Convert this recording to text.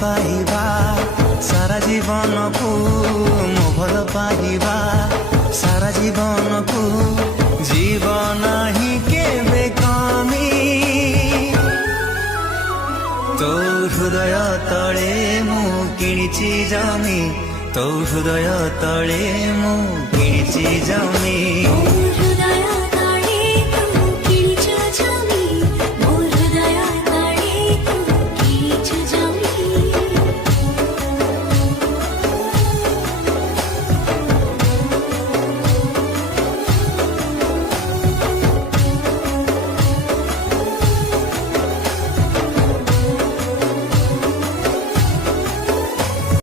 ପାଇବା ସାରା ଜୀବନକୁ ମୁଁ ଭଲ ପାଇବା ସାରା ଜୀବନକୁ ଜୀବନ ହିଁ କେବେ କମି ତୋ ହୃଦୟ ତଳେ ମୁଁ କିଣିଛି ଜମି ତୋ ହୃଦୟ ତଳେ ମୁଁ କିଣିଛି ଜମି।